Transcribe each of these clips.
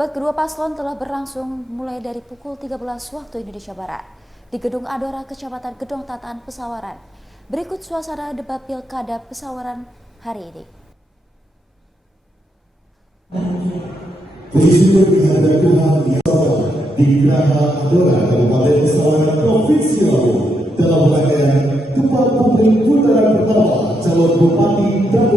Debat kedua paslon telah berlangsung mulai dari pukul 13 waktu Indonesia Barat di Gedung Adora, Kecamatan Gedong Tataan, Pesawaran. Berikut suasana debat Pilkada Pesawaran hari ini. Posisi berada di Geraha Adora, Kabupaten Pesawaran, Provinsi Lampung, dalam rangkaian debat publik putaran pertama calon bupati dan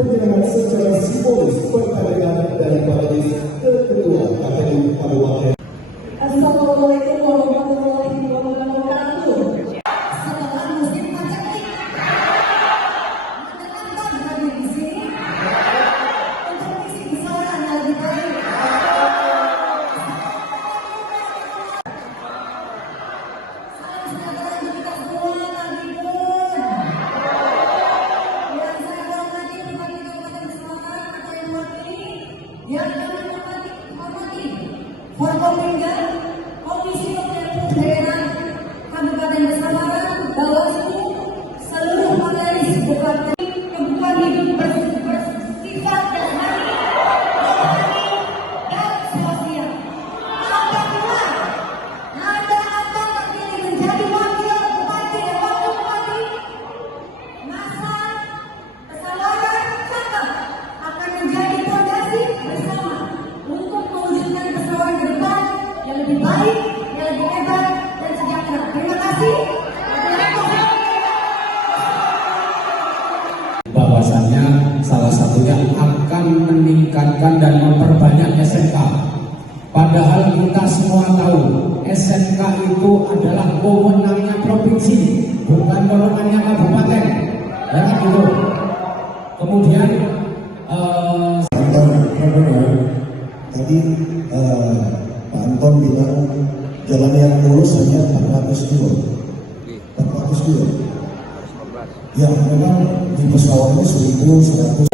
penyerangan secara simbolis pertandingan dari Paris ke kedua KPU Kabupaten. Assalamualaikum warahmatullahi wabarakatuh. Setelah musim paceklik mendengarkan hadir di sini untuk misi Pesawaran yang lebih baik. Salam sejahtera untuk kita semua, Kadipun. Yang saya hormati Bupati Kabupaten Pesawaran atau yang mewakili, yang kami hormati Forkopimda, Komisi Pemilihan Daerah Kabupaten Pesawaran, Bawaslu, seluruh panelis debat kebutuhan hidup bersifat dasar, rohani, dan sosial. Apabila Anda akan terpilih menjadi wakil bupati dan wakil bupati, masa Pesawaran cakap akan menjadi fondasi bersama untuk mewujudkan Pesawaran ke depan yang lebih baik, yang lebih hebat dan sejahtera. Terima kasih. Bahwasannya salah satunya akan meningkatkan dan memperbanyak SMK. Padahal kita semua tahu SMK itu adalah wewenangnya provinsi, bukan wewenangnya kabupaten. Ya gitu. Kemudian Tadi Pak Anton bilang jalan yang lurus hanya 400 kilo. 400 kilo. Ya memang di Pesawaran 1100.